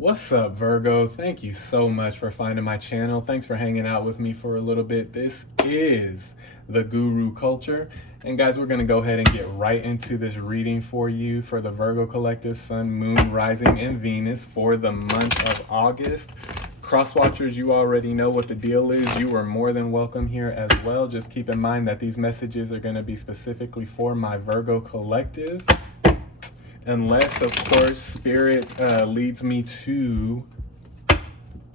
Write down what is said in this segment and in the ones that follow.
What's up, Virgo? Thank you so much for finding my channel. Thanks for hanging out with me for a little bit. This is the Guru Culture. And guys, we're going to go ahead and get right into this reading for you for the Virgo Collective Sun, Moon, Rising, and Venus for the month of August. Cross watchers, you already know what the deal is. You are more than welcome here as well. Just keep in mind that these messages are going to be specifically for my Virgo Collective. Unless, of course, Spirit leads me to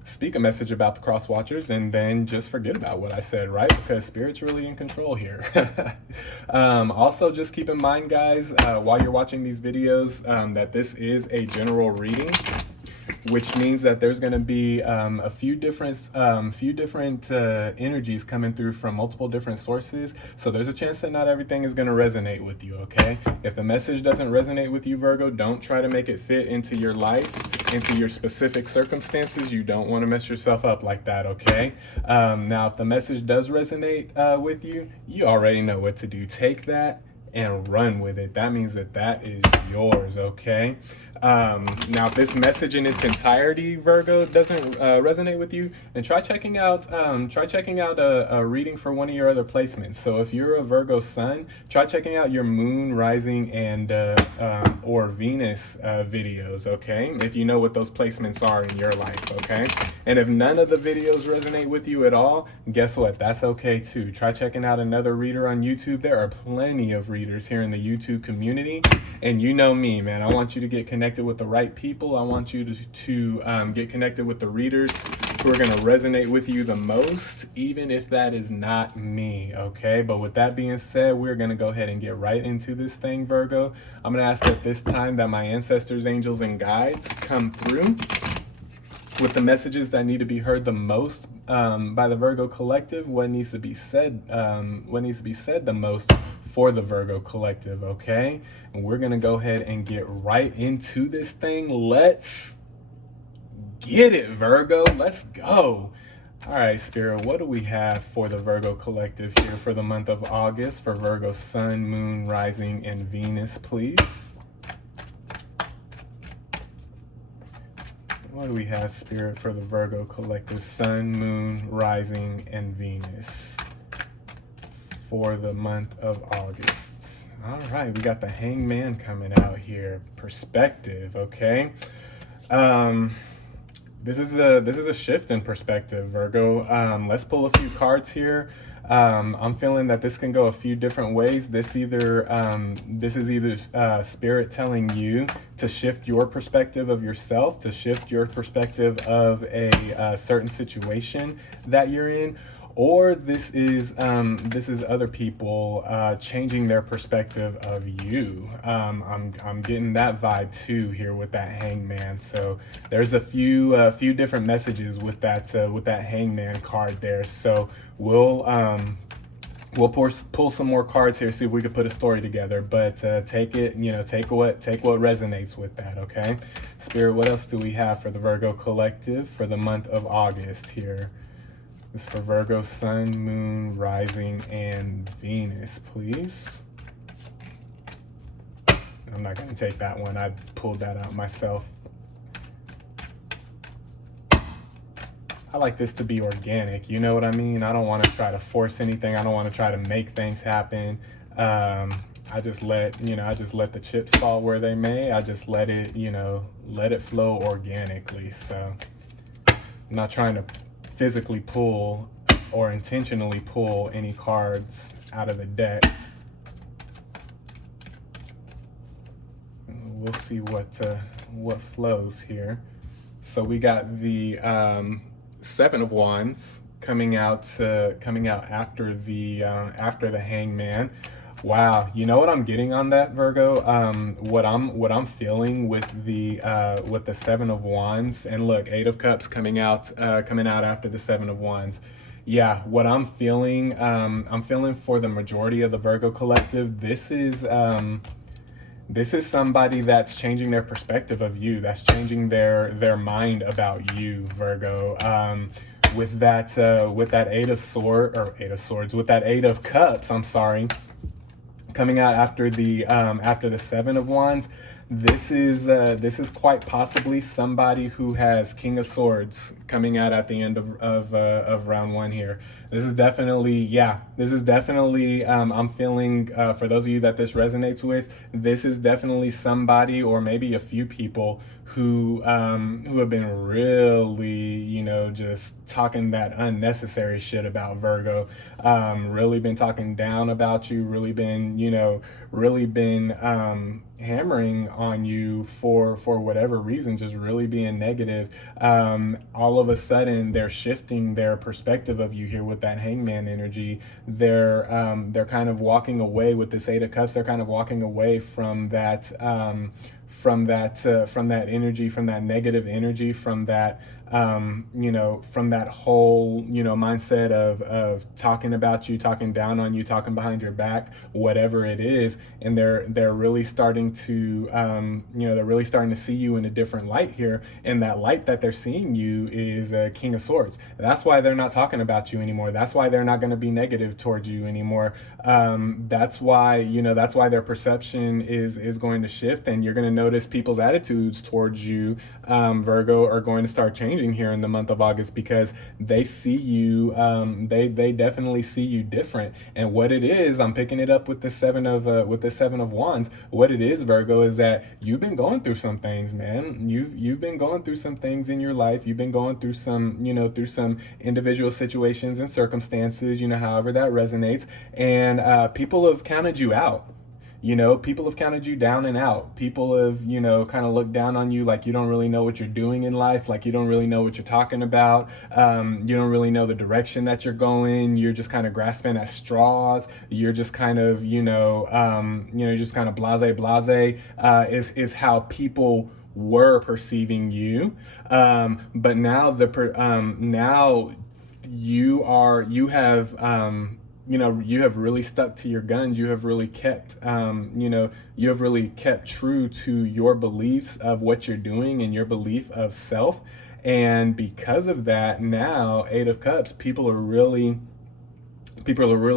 speak a message about the cross watchers and then just forget about what I said, right? Because Spirit's really in control here. Also, just keep in mind, guys, while you're watching these videos, that this is a general reading, which means that there's going to be a few different energies coming through from multiple different sources. So there's a chance that not everything is going to resonate with you, okay? If the message doesn't resonate with you, Virgo, don't try to make it fit into your life, into your specific circumstances. You don't want to mess yourself up like that, okay? Now, if the message does resonate with you, you already know what to do. Take that and run with it. That means that that is yours, okay? Now, if this message in its entirety, Virgo, doesn't resonate with you, then try checking out a reading for one of your other placements. So if you're a Virgo Sun, try checking out your Moon, Rising, and or Venus videos, okay? If you know what those placements are in your life, okay? And if none of the videos resonate with you at all, guess what? That's okay too. Try checking out another reader on YouTube. There are plenty of readers here in the YouTube community, and you know me, man. I want you to get connected with the right people. I want you to get connected with the readers who are going to resonate with you the most, even if that is not me, okay? But with that being said, we're going to go ahead and get right into this thing, Virgo. I'm going to ask at this time that my ancestors, angels, and guides come through with the messages that need to be heard the most by the Virgo Collective, what needs to be said the most for the Virgo Collective, okay? And we're gonna go ahead and get right into this thing. Let's get it, Virgo. Let's go. All right, Spirit, what do we have for the Virgo Collective here for the month of August for Virgo Sun, Moon, Rising, and Venus, please? What do we have, Spirit, for the Virgo Collective Sun, Moon, Rising, and Venus for the month of August? All right, we got the Hangman coming out here. Perspective, okay? This is a shift in perspective, Virgo. Let's pull a few cards here. I'm feeling that this can go a few different ways. This is either Spirit telling you to shift your perspective of yourself, to shift your perspective of a certain situation that you're in, or this is other people changing their perspective of you. I'm getting that vibe too here with that Hangman. So there's a few different messages with that Hangman card there. So we'll pull some more cards here, see if we can put a story together. But take it, take what resonates with that. Okay, Spirit, what else do we have for the Virgo Collective for the month of August here? Is for Virgo Sun, Moon, Rising, and Venus, please. I'm not going to take that one. I pulled that out myself. I like this to be organic. You know what I mean? I don't want to try to force anything. I don't want to try to make things happen. I just let the chips fall where they may. I just let it flow organically. So I'm not trying to physically pull or intentionally pull any cards out of the deck. We'll see what flows here. So we got the Seven of Wands coming out after the Hangman. Wow, you know what I'm getting on that, Virgo? What I'm feeling with the Seven of Wands, and look, Eight of Cups coming out after the Seven of Wands. Yeah, what I'm feeling for the majority of the Virgo Collective, this is somebody that's changing their perspective of you, that's changing their mind about you, Virgo. With that Eight of Cups, I'm sorry, coming out after the Seven of Wands, This is quite possibly somebody who has King of Swords coming out at the end of round one here. This is definitely, yeah, this is definitely, I'm feeling, for those of you that this resonates with, this is definitely somebody or maybe a few people who have been really, just talking that unnecessary shit about Virgo, really been talking down about you, really been hammering on you for whatever reason, just really being negative. All of a sudden, they're shifting their perspective of you here with that Hangman energy. They're kind of walking away with this Eight of Cups. They're kind of walking away from that. From that energy, from that negative energy, from that from that whole mindset of talking about you, talking down on you, talking behind your back, whatever it is, and they're really starting to they're really starting to see you in a different light here, and that light that they're seeing you is a King of Swords. That's why they're not talking about you anymore. That's why they're not going to be negative towards you anymore. That's why their perception is going to shift, and you're going to notice people's attitudes towards you, Virgo, are going to start changing here in the month of August, because they see you, they definitely see you different. And what it is, I'm picking it up with the Seven of Wands. What it is, Virgo, is that you've been going through some things, man. You've been going through some things in your life. You've been going through some individual situations and circumstances, however that resonates, and people have counted you out. People have counted you down and out. People have, kind of looked down on you like you don't really know what you're doing in life, like you don't really know what you're talking about. You don't really know the direction that you're going. You're just kind of grasping at straws. You're just kind of, just kind of blase, is how people were perceiving you. But now now you have really stuck to your guns. You have really kept, you have really kept true to your beliefs of what you're doing and your belief of self. And because of that, now, Eight of Cups, people are really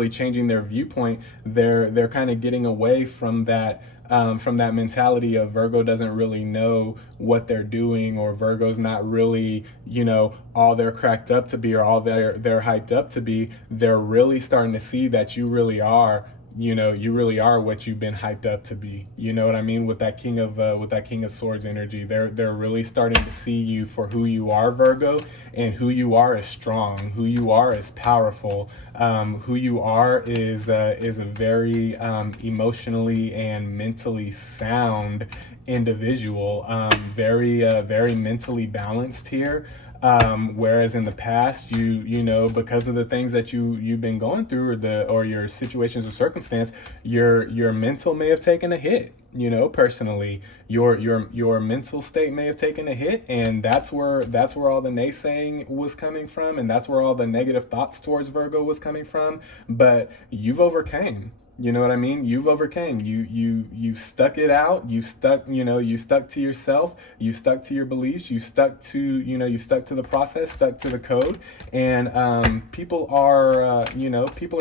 changing their viewpoint. They're kind of getting away from that mentality of Virgo doesn't really know what they're doing, or Virgo's not really, all they're cracked up to be, or all they're hyped up to be. They're really starting to see that you really are, you really are what you've been hyped up to be. You know what I mean? With that King of Swords energy, they're really starting to see you for who you are, Virgo, and who you are is strong, who you are is powerful, who you are is a very emotionally and mentally sound individual, very mentally balanced here. Whereas in the past, because of the things that you've been going through, or your situations or circumstance, your mental may have taken a hit. Personally, your mental state may have taken a hit, and that's where all the naysaying was coming from, and that's where all the negative thoughts towards Virgo was coming from. But you've overcame. You know what I mean? You've overcame. You stuck it out. You stuck to yourself. You stuck to your beliefs. You stuck to the process, stuck to the code. And people are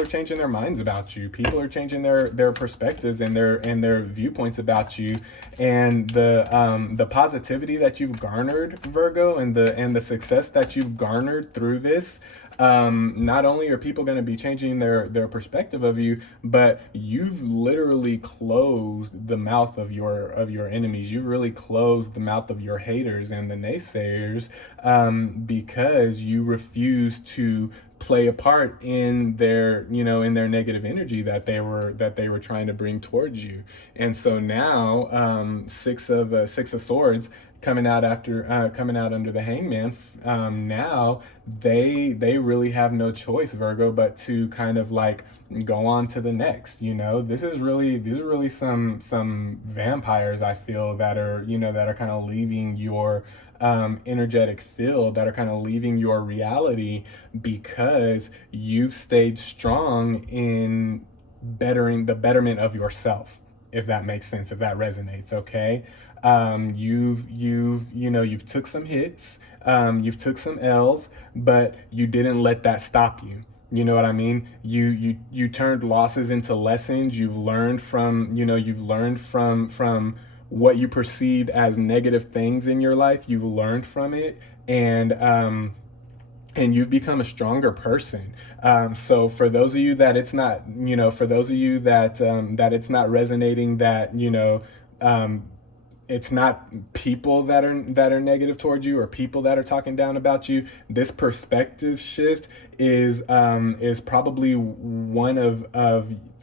changing their minds about you. People are changing their perspectives and their viewpoints about you. And the positivity that you've garnered, Virgo, and the success that you've garnered through this. Not only are people going to be changing their perspective of you, but you've literally closed the mouth of your enemies. You've really closed the mouth of your haters and the naysayers, because you refuse to play a part in their negative energy that they were trying to bring towards you. And so now, Six of Swords coming out under the Hangman, now they really have no choice, Virgo, but to kind of like go on to the next. These are really some vampires, I feel, that are kind of leaving your energetic field, that are kind of leaving your reality, because you've stayed strong in the betterment of yourself, if that makes sense, if that resonates. Okay. You've took some hits, you've took some L's, but you didn't let that stop you. You know what I mean? You turned losses into lessons. You've learned from what you perceived as negative things in your life, you've learned from it, and you've become a stronger person. So for those of you that it's not, for those of you that it's not resonating, that, it's not people that are negative towards you, or people that are talking down about you. This perspective shift is probably one of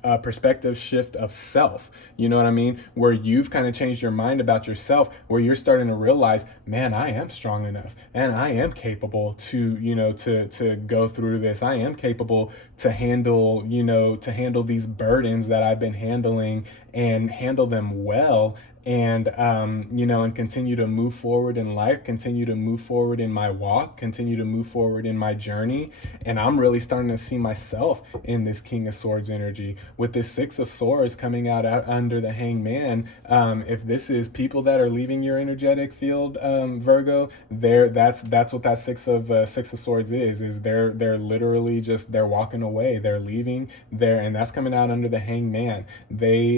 a perspective shift of self. You know what I mean? Where you've kind of changed your mind about yourself, where you're starting to realize, man, I am strong enough, and I am capable to, to go through this. I am capable to handle, these burdens that I've been handling, and handle them well. And and continue to move forward in life, continue to move forward in my walk, continue to move forward in my journey. And I'm really starting to see myself in this King of Swords energy, with this Six of Swords coming out under the Hangman. If this is people that are leaving your energetic field, Virgo, that's what that Six of Swords is they're literally just, they're walking away, they're leaving there, and that's coming out under the Hangman. They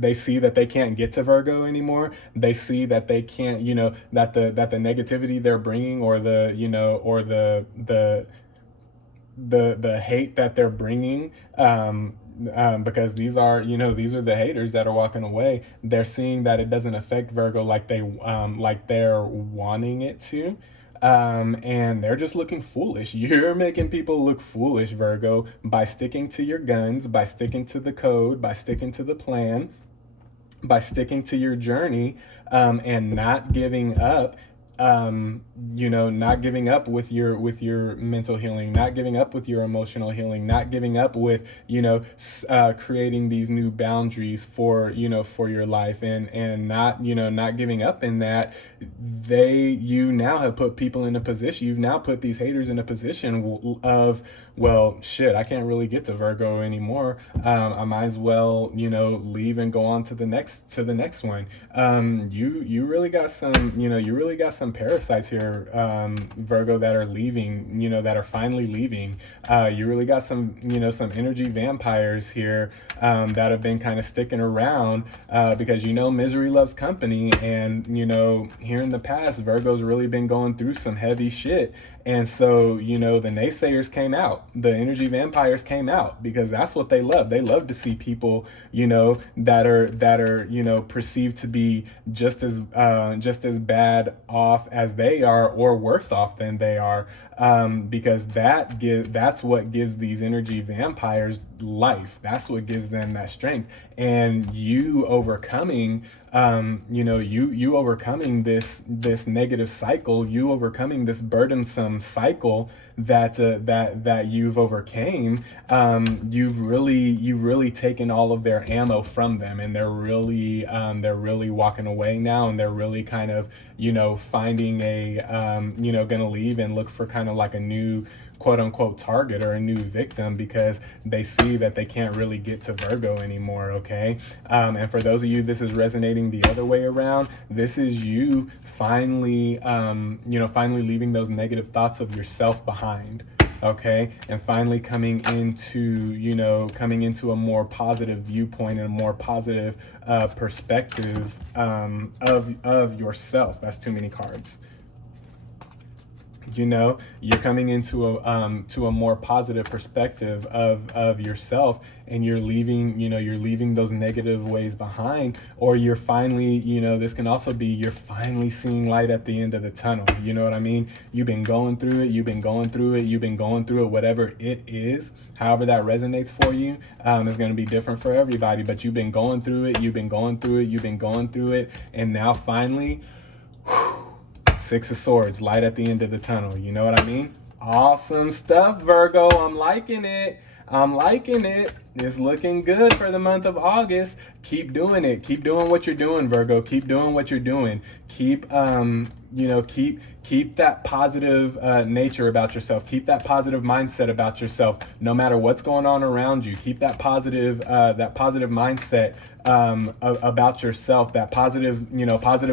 they see that they can't get to Virgo anymore. They see that they can't, that the negativity they're bringing, or the hate that they're bringing, because these are the haters that are walking away. They're seeing that it doesn't affect Virgo like they're wanting it to. And they're just looking foolish. You're making people look foolish, Virgo, by sticking to your guns, by sticking to the code, by sticking to the plan, by sticking to your journey, and not giving up. Not giving up with your mental healing, not giving up with your emotional healing, not giving up with, creating these new boundaries for your life, and not giving up in that. You now have put people in a position, you've now put these haters in a position of, well, shit, I can't really get to Virgo anymore. I might as well, leave and go on to the next one. You really got some parasites here, Virgo, that are leaving, that are finally leaving. You really got some energy vampires here, that have been kind of sticking around, because misery loves company. And here in the past, Virgo's really been going through some heavy shit. And so, the naysayers came out, the energy vampires came out, because that's what they love. They love to see people, that are perceived to be just as bad off as they are, or worse off than they are, because that's what gives these energy vampires life. That's what gives them that strength. And you overcoming, you overcoming this negative cycle, you overcoming this burdensome cycle that you've overcame, you've really taken all of their ammo from them, and they're really walking away now, and they're really kind of finding gonna leave and look for kind of like a new quote unquote target, or a new victim, because they see that they can't really get to Virgo anymore. Okay. And for those of you, this is resonating the other way around. This is you finally, finally leaving those negative thoughts of yourself behind. Okay. And finally coming into a more positive viewpoint, and a more positive, perspective, of yourself. That's too many cards. You're coming into a more positive perspective of yourself, and you're leaving those negative ways behind. Or you're finally, this can also be, you're finally seeing light at the end of the tunnel. You know what I mean? You've been going through it, whatever it is, however that resonates for you, is going to be different for everybody, but you've been going through it, and now finally, Six of Swords, light at the end of the tunnel. You know what I mean? Awesome stuff, Virgo. I'm liking it. It's looking good for the month of August. Keep doing it. Keep doing what you're doing, Virgo. Keep doing what you're doing. Keep keep that positive nature about yourself. Keep that positive mindset about yourself, no matter what's going on around you. Keep that positive mindset about yourself. That positive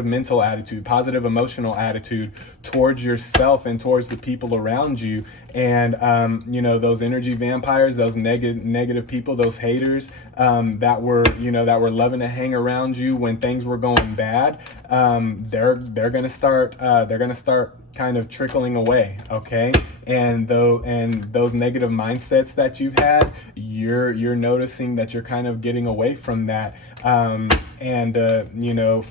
mental attitude, positive emotional attitude towards yourself and towards the people around you. And those energy vampires, those negative people, those haters that were loving to hang around you when things were going bad, they're gonna start kind of trickling away, okay? And those negative mindsets that you've had, you're noticing that you're kind of getting away from that. For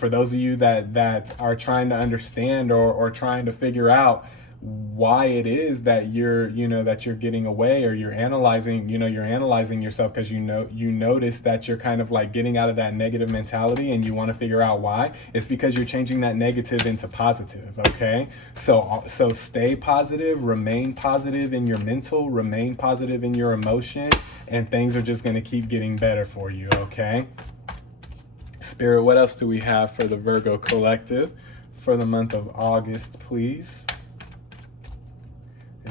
those of you that are trying to understand or trying to figure out why it is that you're getting away, or you're analyzing yourself, because you notice that you're kind of like getting out of that negative mentality, and you want to figure out why. It's because you're changing that negative into positive, okay? So stay positive, remain positive in your mental, remain positive in your emotion, and things are just going to keep getting better for you, okay? Spirit, what else do we have for the Virgo collective for the month of August, please?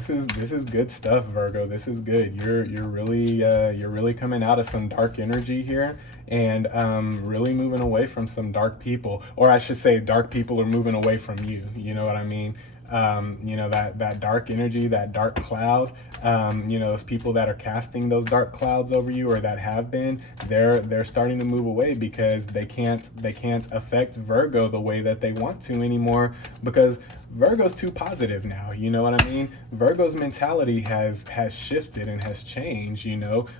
This is good stuff, Virgo. This is good. You're really coming out of some dark energy here, and really moving away from some dark people, or I should say, dark people are moving away from you. You know what I mean? That dark energy, that dark cloud, those people that are casting those dark clouds over you, or that have been, they're starting to move away, because they can't affect Virgo the way that they want to anymore, because Virgo's too positive now. You know what I mean? Virgo's mentality has shifted and has changed.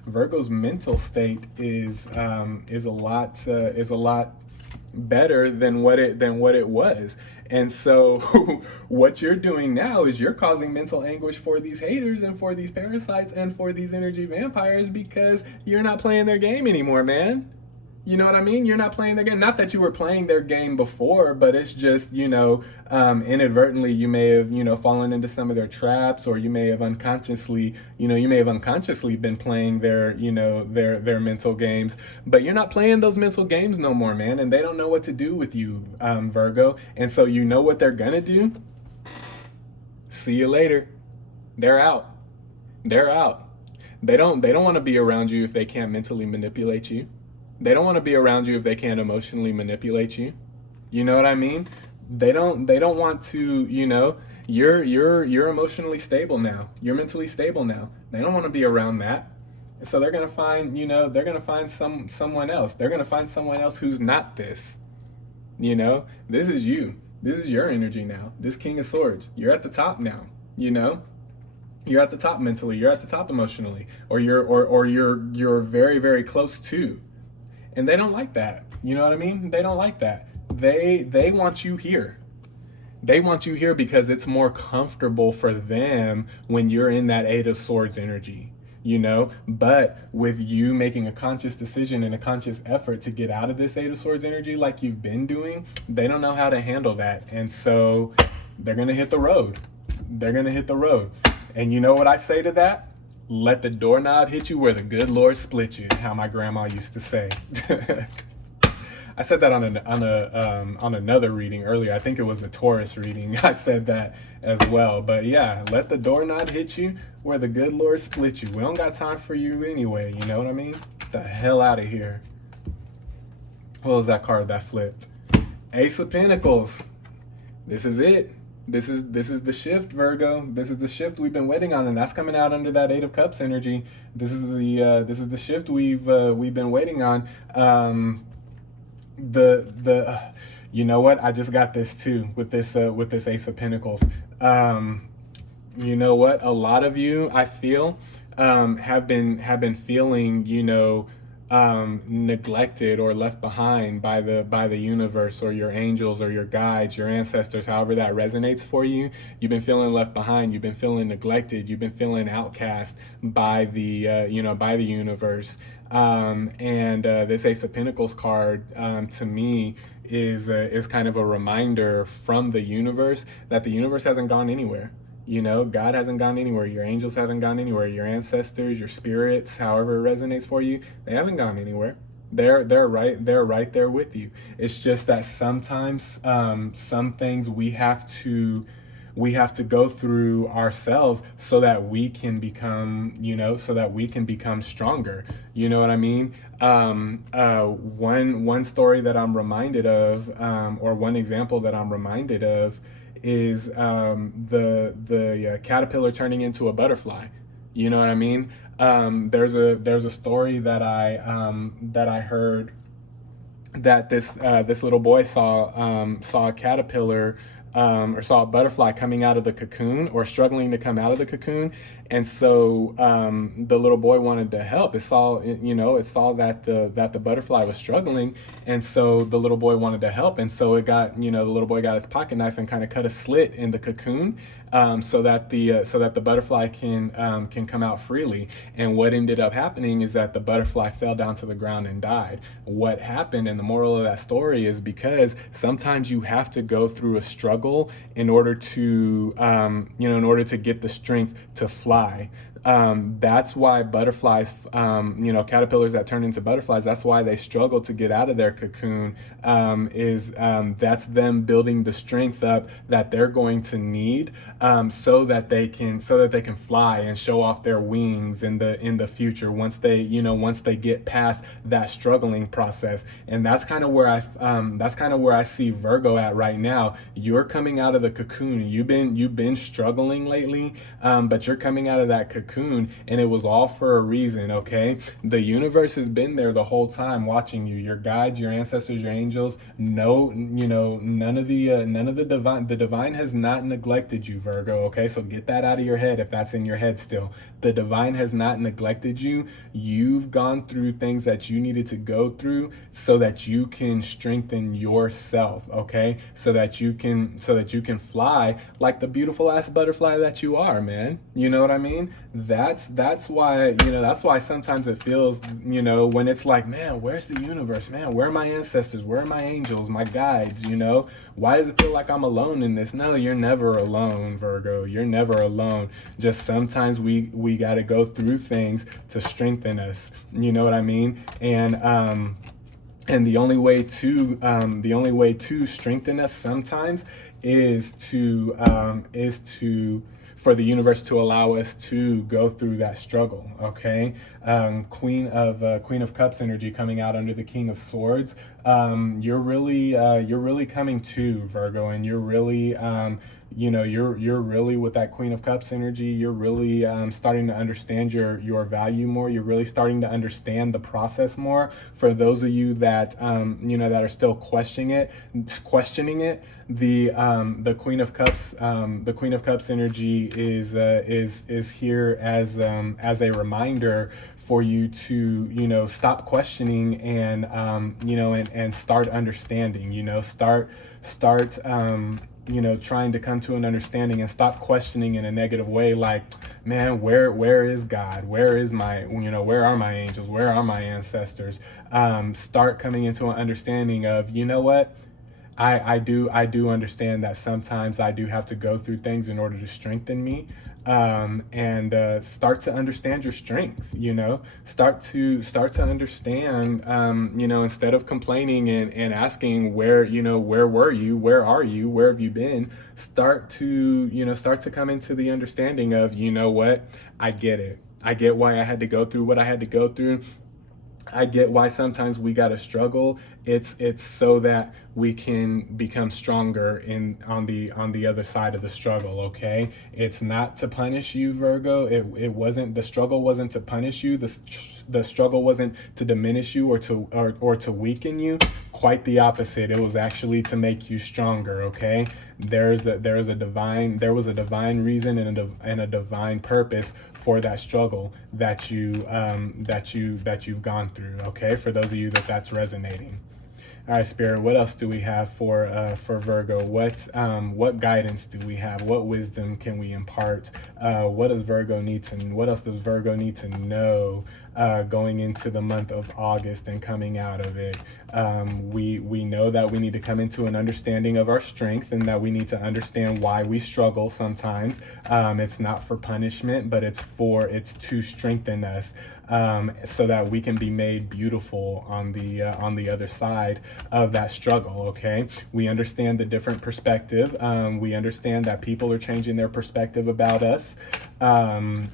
Virgo's mental state is a lot better than what it was. And so what you're doing now is you're causing mental anguish for these haters and for these parasites and for these energy vampires, because you're not playing their game anymore, man. You know what I mean? You're not playing their game. Not that you were playing their game before, but it's just, inadvertently you may have, fallen into some of their traps, or you may have unconsciously been playing their mental games. But you're not playing those mental games no more, man. And they don't know what to do with you, Virgo. And so you know what they're gonna do? See you later. They're out. They're out. They don't want to be around you if they can't mentally manipulate you. They don't want to be around you if they can't emotionally manipulate you. You know what I mean? They don't want to, you're emotionally stable now. You're mentally stable now. They don't want to be around that. So they're going to find, someone else. They're going to find someone else who's not this. This is you. This is your energy now. This King of Swords. You're at the top now, You're at the top mentally, you're at the top emotionally, or you're very, very close to. And they don't like that. You know what I mean? They don't like that. They want you here. They want you here because it's more comfortable for them when you're in that Eight of Swords energy, But with you making a conscious decision and a conscious effort to get out of this Eight of Swords energy like you've been doing, they don't know how to handle that. And so they're going to hit the road. They're going to hit the road. And you know what I say to that? Let the doorknob hit you where the good Lord split you, how my grandma used to say. I said that on another reading earlier. I think it was the Taurus reading. I said that as well. But yeah, let the doorknob hit you where the good Lord split you. We don't got time for you anyway. You know what I mean? Get the hell out of here. What was that card that flipped? Ace of Pentacles. This is it. This is the shift, Virgo. This is the shift we've been waiting on, and that's coming out under that Eight of Cups energy. This is the shift we've been waiting on. You know what? I just got this too with this Ace of Pentacles. You know what? A lot of you, I feel, have been feeling, neglected or left behind by the universe, or your angels, or your guides, your ancestors, however that resonates for you. You've been feeling left behind. You've been feeling neglected. You've been feeling outcast by the universe. This Ace of Pentacles card, to me, is kind of a reminder from the universe that the universe hasn't gone anywhere. God hasn't gone anywhere. Your angels haven't gone anywhere. Your ancestors, your spirits, however it resonates for you, they haven't gone anywhere. they're right there with you. It's just that sometimes some things we have to go through ourselves so that we can become, so that we can become stronger. You know what I mean? One story that I'm reminded of, or one example that I'm reminded of, is the caterpillar turning into a butterfly. You know what I mean? There's a story that I heard, that this little boy saw a caterpillar, or saw a butterfly coming out of the cocoon, or struggling to come out of the cocoon. And so the little boy wanted to help. It saw that the butterfly was struggling, and so the little boy wanted to help. And so the little boy got his pocket knife and kind of cut a slit in the cocoon, so that the butterfly can come out freely. And what ended up happening is that the butterfly fell down to the ground and died. What happened, and the moral of that story is, because sometimes you have to go through a struggle in order to get the strength to fly. That's why butterflies, caterpillars that turn into butterflies, that's why they struggle to get out of their cocoon, that's them building the strength up that they're going to need, so that they can fly and show off their wings in the future, once they get past that struggling process. And that's kind of where I see Virgo at right now. You're coming out of the cocoon. You've been struggling lately, but you're coming out of that cocoon, and it was all for a reason. Okay, the universe has been there the whole time, watching you. Your guides, your ancestors, your angels. No, none of the divine. The divine has not neglected you, Virgo. Okay, so get that out of your head if that's in your head still. The divine has not neglected you. You've gone through things that you needed to go through so that you can strengthen yourself. Okay, so that you can fly like the beautiful ass butterfly that you are, man. You know what I mean? That's why sometimes it feels, when it's like, man, where's the universe, man? Where are my ancestors? Where are my angels, my guides? Why does it feel like I'm alone in this? No, you're never alone, Virgo. You're never alone. Just sometimes we got to go through things to strengthen us. You know what I mean? And the only way to strengthen us sometimes is for the universe to allow us to go through that struggle. Okay, Queen of Cups energy coming out under the King of Swords. You're really coming to, Virgo, and you're really you're really, with that Queen of Cups energy, you're really starting to understand your value more. You're really starting to understand the process more. For those of you that that are still questioning it, the Queen of Cups energy is here as a reminder for you to stop questioning and and start understanding. Start trying to come to an understanding, and stop questioning in a negative way, like, man, where is God? Where is my, where are my angels? Where are my ancestors? Start coming into an understanding of, what? I do understand that sometimes I do have to go through things in order to strengthen me. And start to understand your strength. Start to understand, instead of complaining and asking where were you, where are you, where have you been, start to come into the understanding of, what, I get it. I get why I had to go through what I had to go through. I get why sometimes we gotta struggle. It's so that we can become stronger on the other side of the struggle. Okay, it's not to punish you, Virgo. It wasn't, the struggle wasn't to punish you. The struggle wasn't to diminish you or to weaken you. Quite the opposite. It was actually to make you stronger. Okay, there was a divine reason and a divine purpose for that struggle that you've gone through. Okay, for those of you that's resonating. All right, Spirit, what else do we have for Virgo? What guidance do we have? What wisdom can we impart? What else does Virgo need to know going into the month of August and coming out of it. We know that we need to come into an understanding of our strength, and that we need to understand why we struggle sometimes. It's not for punishment, but it's to strengthen us, so that we can be made beautiful on the other side of that struggle. Okay, we understand the different perspective. We understand that people are changing their perspective about us. And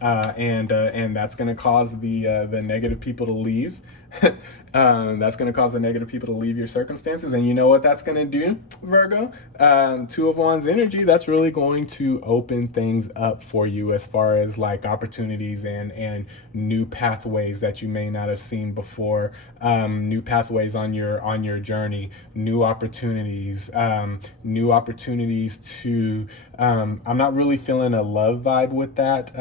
that's going to cause the negative people to leave. That's going to cause the negative people to leave your circumstances. And you know what that's going to do, Virgo? Two of Wands energy, that's really going to open things up for you as far as like opportunities and new pathways that you may not have seen before, new pathways on your journey, new opportunities to, I'm not really feeling a love vibe with that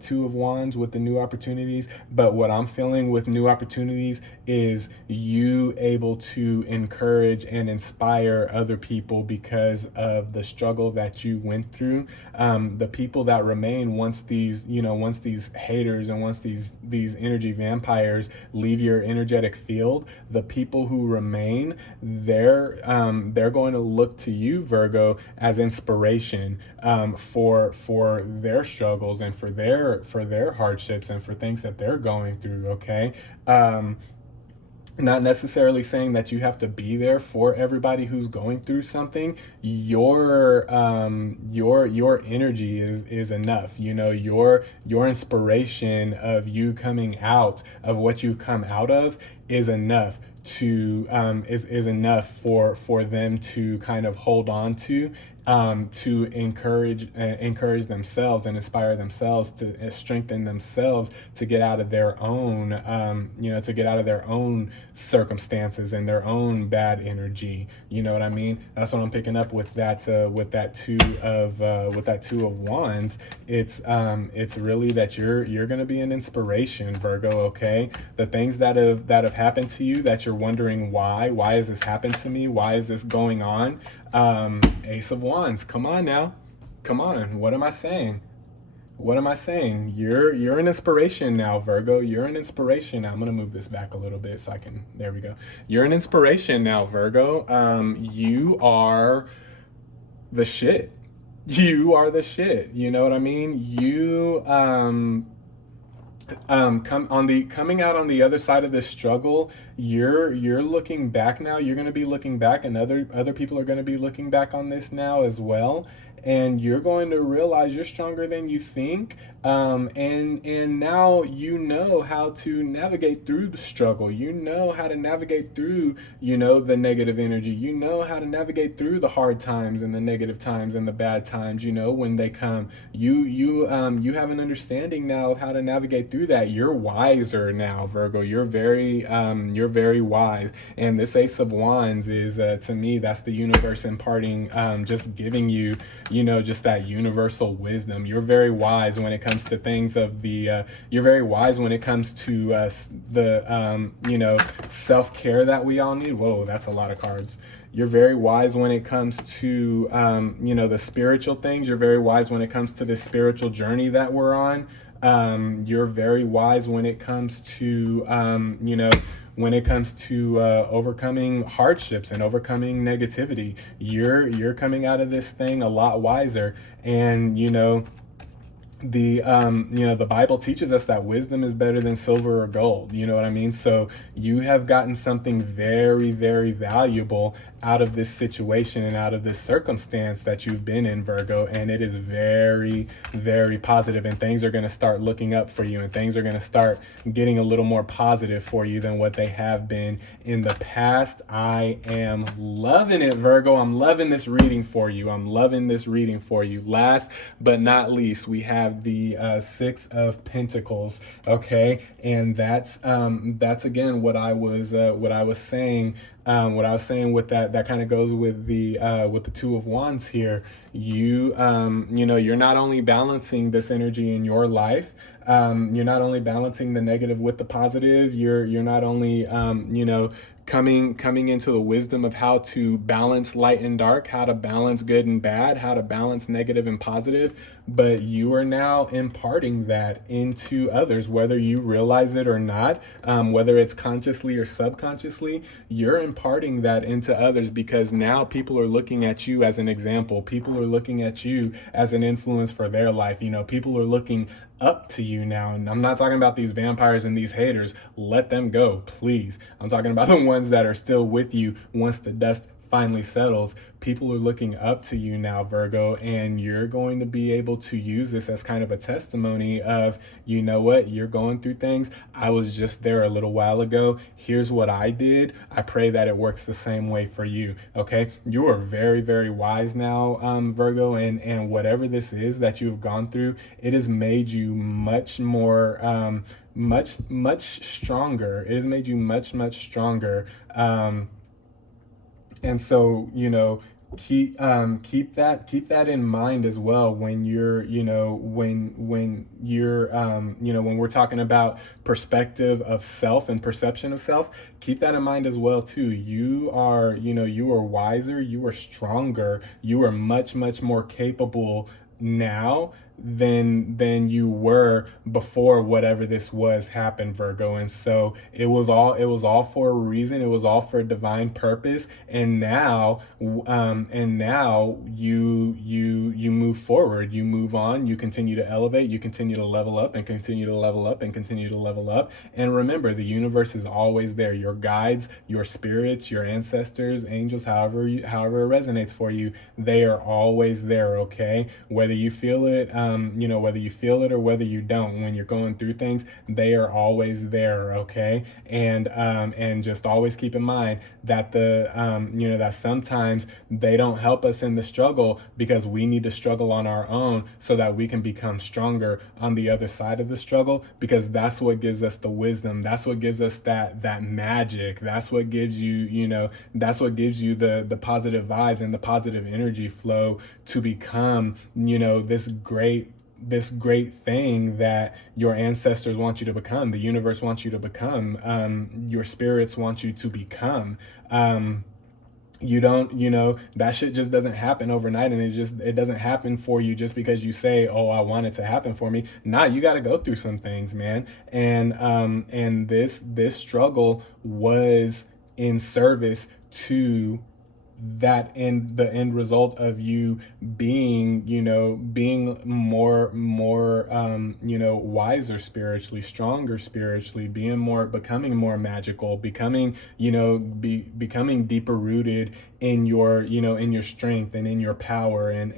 Two of Wands, with the new opportunities, but what I'm feeling with new opportunities is you able to encourage and inspire other people because of the struggle that you went through. The people that remain once these haters and once these energy vampires leave your energetic field, the people who remain, they're going to look to you, Virgo, as inspiration for their struggles and for their hardships and for things that they're going through. Okay. Not necessarily saying that you have to be there for everybody who's going through something. Your energy is enough. Your inspiration of you coming out of what you come out of is enough to is enough for them to kind of hold on to encourage themselves and inspire themselves, to strengthen themselves to get out of their own to get out of their own circumstances and their own bad energy. You know what I mean? That's what I'm picking up with that Two of Wands. It's really that you're going to be an inspiration, Virgo. Okay, the things that have happened to you that you're wondering why has this happened to me, why is this going on? Ace of Wands, come on now. Come on. What am I saying? You're an inspiration now, Virgo. You're an inspiration now. I'm going to move this back a little bit so I can, there we go. You're an inspiration now, Virgo. You are the shit. You are the shit. You know what I mean? You, coming out on the other side of this struggle, you're looking back now. You're going to be looking back, and other people are going to be looking back on this now as well, and you're going to realize you're stronger than you think. And now you know how to navigate through the struggle. You know how to navigate through, the negative energy. You know how to navigate through the hard times and the negative times and the bad times, when they come. You have an understanding now of how to navigate through that. You're wiser now, Virgo. You're very wise. And this Ace of Wands is, to me, that's the universe imparting, just giving you, just that universal wisdom. You're very wise when it comes to things of the, you're very wise when it comes to the, self-care that we all need. Whoa, that's a lot of cards. You're very wise when it comes to, the spiritual things. You're very wise when it comes to the spiritual journey that we're on. You're very wise when it comes to, overcoming hardships and overcoming negativity. You're coming out of this thing a lot wiser. And the Bible teaches us that wisdom is better than silver or gold. You know what I mean? So you have gotten something very, very valuable out of this situation and out of this circumstance that you've been in, Virgo, and it is very, very positive, and things are going to start looking up for you, and things are going to start getting a little more positive for you than what they have been in the past. I am loving it, Virgo. I'm loving this reading for you. Last but not least, we have the Six of Pentacles. Okay, and that's again what I was saying. What I was saying with that kind of goes with the Two of Wands here. You're not only balancing this energy in your life, you're not only balancing the negative with the positive. You're not only coming into the wisdom of how to balance light and dark, how to balance good and bad, how to balance negative and positive. But you are now imparting that into others, whether you realize it or not, whether it's consciously or subconsciously. You're imparting that into others because now people are looking at you as an example. People are looking at you as an influence for their life. You know, people are looking up to you now. And I'm not talking about these vampires and these haters. Let them go, please. I'm talking about the ones that are still with you once the dust finally settles. People are looking up to you now, Virgo, and you're going to be able to use this as kind of a testimony of, you know what, you're going through things. I was just there a little while ago. Here's what I did. I pray that it works the same way for you. Okay. You are very, very wise now, Virgo, and whatever this is that you've gone through, it has made you much more, much stronger. It has made you much stronger. And so, you know, keep that in mind as well when you're, you know, when you're, you know, when we're talking about perspective of self and perception of self. Keep that in mind as well too. You are, you know, you are wiser, you are stronger, you are much more capable now than you were before whatever this was happened, Virgo. And so it was all for a reason. It was all for a divine purpose. And now you move forward, you move on, you continue to elevate, you continue to level up and continue to level up and continue to level up. And remember, the universe is always there. Your guides, your spirits, your ancestors, angels, however it resonates for you, they are always there. Okay, whether you feel it, you know, whether you feel it or whether you don't, when you're going through things, they are always there. Okay. And just always keep in mind that you know, that sometimes they don't help us in the struggle because we need to struggle on our own so that we can become stronger on the other side of the struggle, because that's what gives us the wisdom. That's what gives us that magic. That's what gives you, you know, that's what gives you the positive vibes and the positive energy flow to become, you know, this great thing that your ancestors want you to become, the universe wants you to become, your spirits want you to become. You don't, you know, that shit just doesn't happen overnight, and it doesn't happen for you just because you say, oh, I want it to happen for me. Nah, you got to go through some things, man. And this struggle was in service to the end result of you being, you know, being more you know, wiser spiritually, stronger spiritually, becoming more magical, becoming, you know, becoming deeper rooted in your, you know, in your strength and in your power, and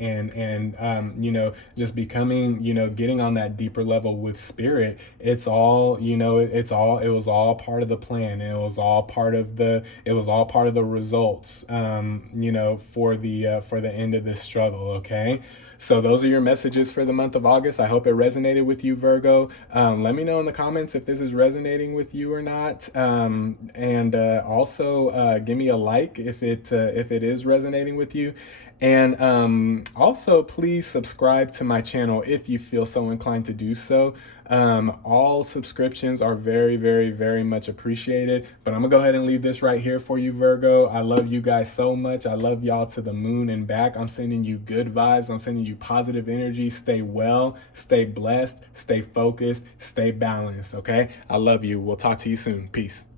you know, just becoming, you know, getting on that deeper level with spirit. It's all, you know, it was all part of the plan. It was all part of the results, you know, for the end of this struggle. Okay. So those are your messages for the month of August. I hope it resonated with you, Virgo. Let me know in the comments if this is resonating with you or not. And also give me a like if it is resonating with you. And also, please subscribe to my channel if you feel so inclined to do so. All subscriptions are very much appreciated. But I'm gonna go ahead and leave this right here for you, Virgo. I love you guys so much. I love y'all to the moon and back. I'm sending you good vibes. I'm sending you positive energy. Stay well, stay blessed, stay focused, stay balanced. Okay, I love you. We'll talk to you soon. Peace.